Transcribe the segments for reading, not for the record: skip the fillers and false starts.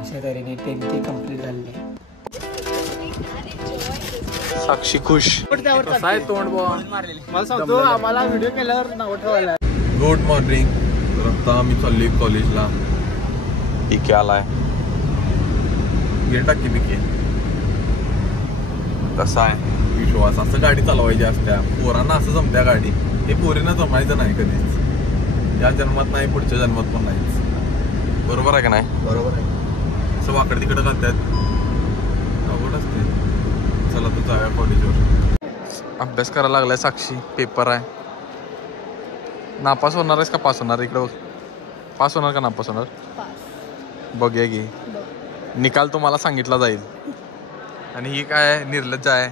अशा तऱ्हेने 10K complete झाले. साक्षी खुश. कसा आहे तोंड मला सांगतो आम्हाला व्हिडिओ केल्यावर नाव ठेवायला. Good morning. तर आता आम्ही चाललोय कॉलेजला. पिके आलाय. गिर टाकी पिके. कसा आहे विश्वास? असं गाडी चालवायची असत्या पोरांना, असं जमत्या गाडी. हे पोरींना जमायचं नाही कधीच. या जन्मात नाही, पुढच्या जन्मात पण नाहीच. बरोबर आहे का नाही? बरोबर आहे. असं वाकड तिकडं घालतात, अवघड असते. चला तर जाऊया कॉलेजवर. अभ्यास करायला लागलाय साक्षी. पेपर आहे. नापास होणार आहेस का पास होणार? इकडं बघ. पास होणार का नापास होणार? बघूया की. निकाल तुम्हाला सांगितला जाईल. आणि ही काय निर्लज्ज आहे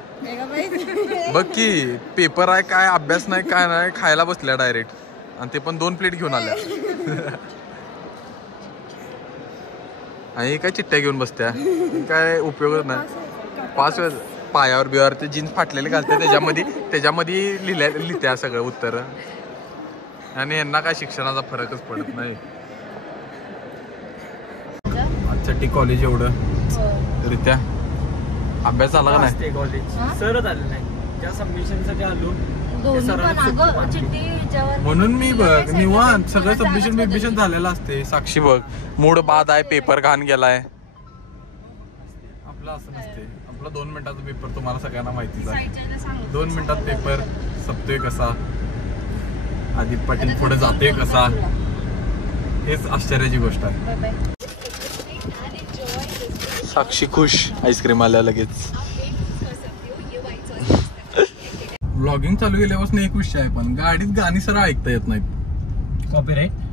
बघ की. पेपर आहे, काय अभ्यास नाही, काय नाही, खायला बसल्या डायरेक्ट. आणि ते पण 2 प्लेट घेऊन आल्या. आणि काय चिट्ट्या घेऊन बसत्या. काय उपयोगच नाही. पास पायावर बियावर ते जीन्स फाटलेले घालते, त्याच्यामध्ये लिहित्या सगळं उत्तर. आणि यांना काय शिक्षणाचा फरकच पडत नाही. आजसाठी कॉलेज एवढं रित्या अभ्यास झाला का नाही? कॉलेज सरच आले नाही. त्या सबमिशनसाठी आलो म्हणून मी बघ निवांत सगळं सबमिशन झालेलं असते. साक्षी बघ मूड बाद आहे, पेपर घाण गेलाय. आपलं असं नसते. आपला 2 मिनिटाचा पेपर तुम्हाला सगळ्यांना माहितीच आहे. 2 मिनिटात पेपर संपतोय कसा, आदित्य पाटील पुढे जातोय कसा, हेच आश्चर्याची गोष्ट आहे. साक्षी खुश. आईस्क्रीम आल्या लगेच. ब्लॉगिंग चालू केल्यापासून एक विषय आहे, पण गाडीत गाणी सरळ ऐकता येत नाहीत.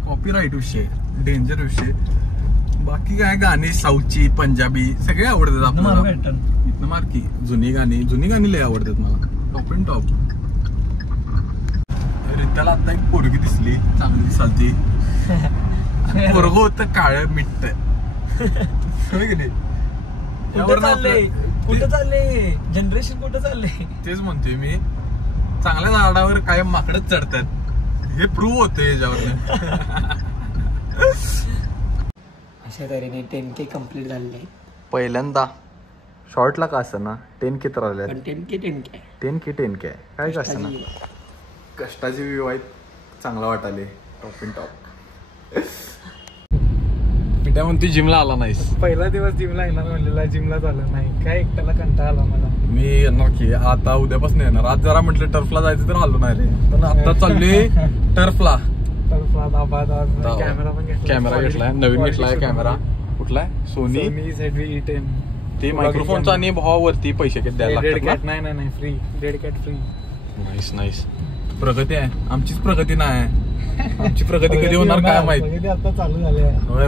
कॉपीराईट विषय, डेंजर विषय. बाकी काय गाणी साऊथची, पंजाबी सगळे आवडतात आपल्याला. इथनं मार्की जुनी गाणी लय आवडतात मला. Top in top. रित्याला आता एक पोरगी दिसली, चांगली दिसालती. पोरग होत काळ मिट्ट. कुठं चालले जनरेशन, कुठं चालले? तेच म्हणतोय मी. चांगल्या झाडावर कायम माकडच चढतात, हे प्रूव्ह होतं याच्यावर. अशा तऱ्हेने 10K कंप्लीट झाले. पहिल्यांदा शॉर्टला का असं ना 10K तर आले. 10K काय का असं ना. कष्टाचे व्ह्यू आहेत, चांगला वाटाले. Top in top. पिट्या म्हणते जिमला आला नाहीस. पहिला दिवस जिमला येणार म्हणलेला, जिमला झालं नाही. काय एकट्याला कंटाळा आला मला. मी येणार की आता, उद्यापासून येणार. आज जरा म्हटलं टर्फला जायचं तर आलो नाही रे, पण आता चाललोय टर्फला. कॅमेरा घेतलाय, नवीन घेतलाय कॅमेरा. कुठलाय? Sony ZV-E10. ते मायक्रोफोनचा आणि भावावरती पैसे द्यायला लागतात. नाही free. Dead cat free. Nice. प्रगती आहे आमचीच. प्रगती नाही. आमची प्रगती कधी होणार काय माहित.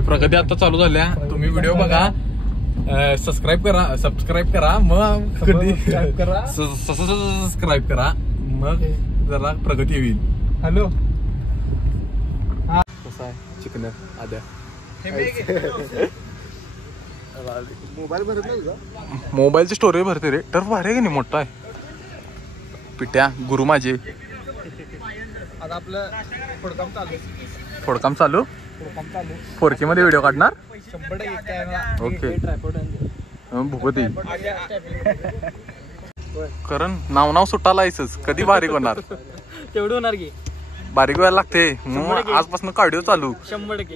प्रगती आता चालू झाल्या. तुम्ही व्हिडिओ बघा, सबस्क्राईब करा मग कधी सबस्क्राईब करा मग जरा प्रगती होईल. हॅलो कसं आहे चिकन आद्या? मोबाईलची स्टोरेज भरते रे. टर्फ भारी आहे की नाही? मोठा आहे. पिट्या गुरु माझे. आता आपलं फोडकाम चालू. 4K मध्ये व्हिडिओ काढणार. 100%. ओके. भुकती कारण नाव सुटालायच. कधी बारीक होणार? तेवढं होणार की बारीक व्हायला लागते. मग आजपासून कार्डिओ चालू. 100%.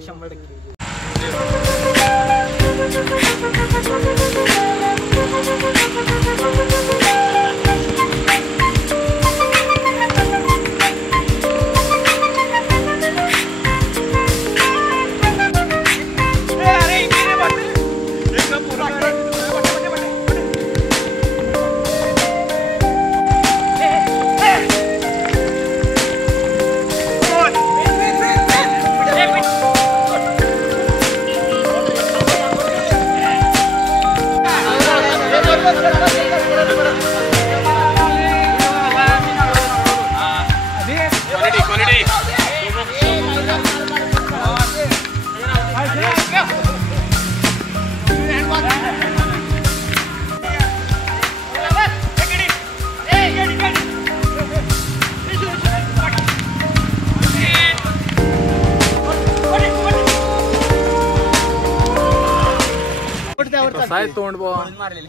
पोटावर कसं आहे चालते. तोंड बुवा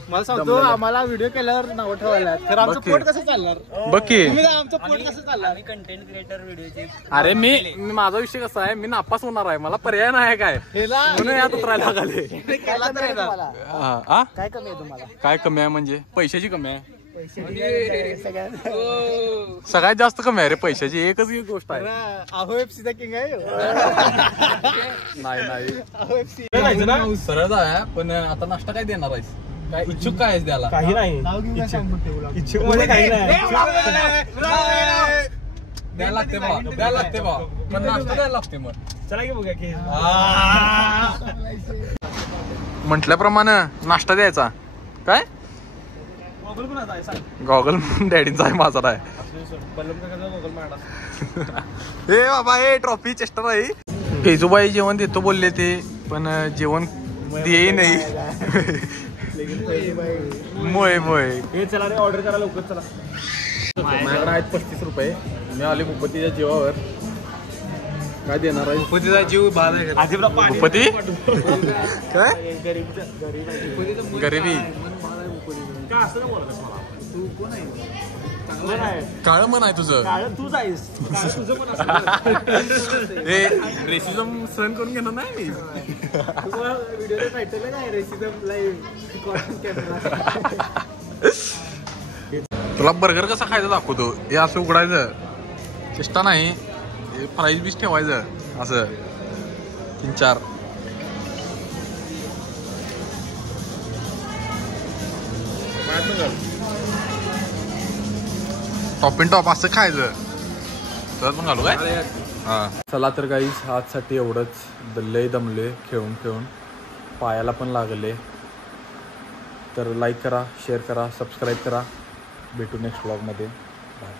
मला सांगतो आम्हाला व्हिडिओ केल्यावर नाव ठेवायला खरं आमचं बघ पोट की. कसं चालणार बघ की तुम्ही आमचं पोट कसं चालणार कंटेंट क्रिएटर व्हिडिओचे अरे मी माझा विषय कसा आहे मी नापास होणार आहे मला पर्याय नाही काय हेला म्हणून यात उतरायला लागले केला तर येणार. काय कमी आहे तुम्हाला काय कमी आहे म्हणजे पैशाची कमी आहे सगळ्यात सगळ्यात जास्त कमी आहे रे पैशाची एकच एक गोष्ट आहे आहो एफसीचा किंग आहे नाही नाही आहो एफसी सरळ आहे पण आता नाश्ता काय देणार आहेस काय इच्छुक काय आहेस द्यायला काही नाही नाव घेऊन काय सांगू ठेवला इच्छुक मध्ये काही नाही द्यायला लागते बा द्यायला लागते बा पण नाश्ता द्यायला लागते मग चला की बघा की म्हटल्याप्रमाणे नाश्ता द्यायचा काय मोबाईल कोणाचा आहे सांग गॉगल डॅडींचा आहे माझा आहे पल्लम काकाचा मोबाईल मांडा ए बाबा ए ट्रॉफी चेष्टा नाही फेजूबाई जेवण देतो बोलले ते पण जेवण दे नाही मोय मोय हे चला रे ऑर्डर करा लवकर चला माझ्याकडे आहेत 35 रुपये मी आले भूपतीच्या जीवावर काय देणार आहे भूपतीचा जीव बाद आहे आजीबला पाणी भूपती काय गरीब गरिबी का असं ना बोलत मला तू कोण आहे काळ मन आहे तुझं काळ तूच आहेस काळ तुझं पण असं हे रेसिझम सहन करून घेणार नाही मी व्हिडिओचं टायटल काय रेसिझम लाईव्ह कॅमेरा तुला बर्गर कसा खायचा दाखवतो हे असं उघडायचं चेष्टा नाही प्राईस बीस ठेवायचं असं 3-4 टॉप इन टॉप असं खायचं तर पण घालू काय हा चला तर गाईस आजसाठी एवढंच लय दमले खेळून खेळून पायाला पण लागले तर लाईक करा शेअर करा सबस्क्राईब करा भेटू नेक्स्ट व्लॉगमध्ये बाय